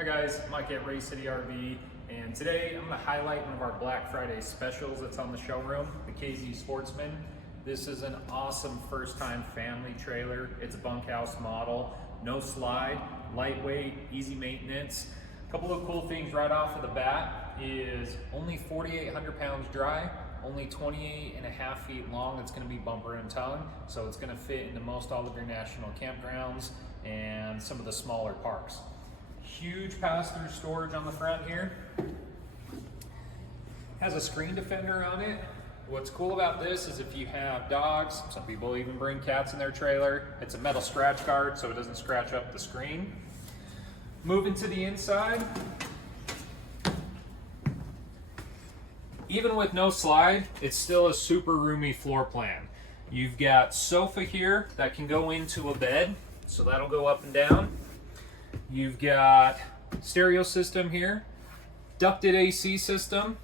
Hi guys, Mike at Citte RV, and today I'm going to highlight one of our Black Friday specials that's on the showroom, the KZ Sportsmen. This is an awesome first-time family trailer. It's a bunkhouse model, no slide, lightweight, easy maintenance. A couple of cool things right off of the bat is only 4,800 pounds dry, only 28.5 feet long. It's going to be bumper and tongue, so it's going to fit into most all of your national campgrounds and some of the smaller parks. Huge pass-through storage on the front here. Has a screen defender on it. What's cool about this is if you have dogs, some people even bring cats in their trailer, it's a metal scratch guard so it doesn't scratch up the screen. Moving to the inside, even with no slide, it's still a super roomy floor plan. You've got sofa here that can go into a bed, so that'll go up and down. You've got stereo system here, ducted AC system.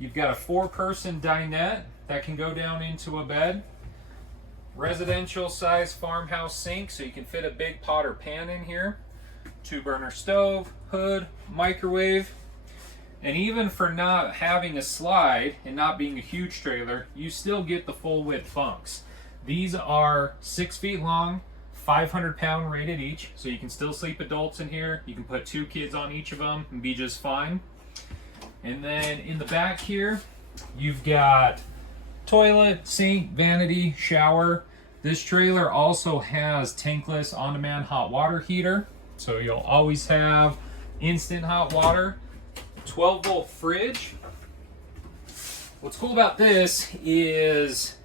You've got a 4-person dinette that can go down into a bed. Residential size farmhouse sink, so you can fit a big pot or pan in here. 2-burner stove, hood, microwave. And even for not having a slide and not being a huge trailer, you still get the full width bunks. These are 6 feet long, 500-pound rated each, so you can still sleep adults in here. You can put 2 kids on each of them and be just fine. And then in the back here, you've got toilet, sink, vanity, shower. This trailer also has tankless on-demand hot water heater, so you'll always have instant hot water. 12-volt fridge. What's cool about this is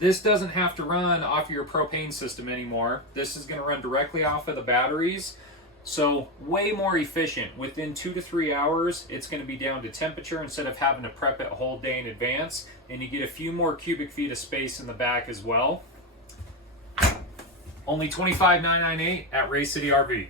this doesn't have to run off your propane system anymore. This is going to run directly off of the batteries, so way more efficient. Within 2 to 3 hours, it's going to be down to temperature instead of having to prep it a whole day in advance, and you get a few more cubic feet of space in the back as well. Only $25,998 at Citte RV.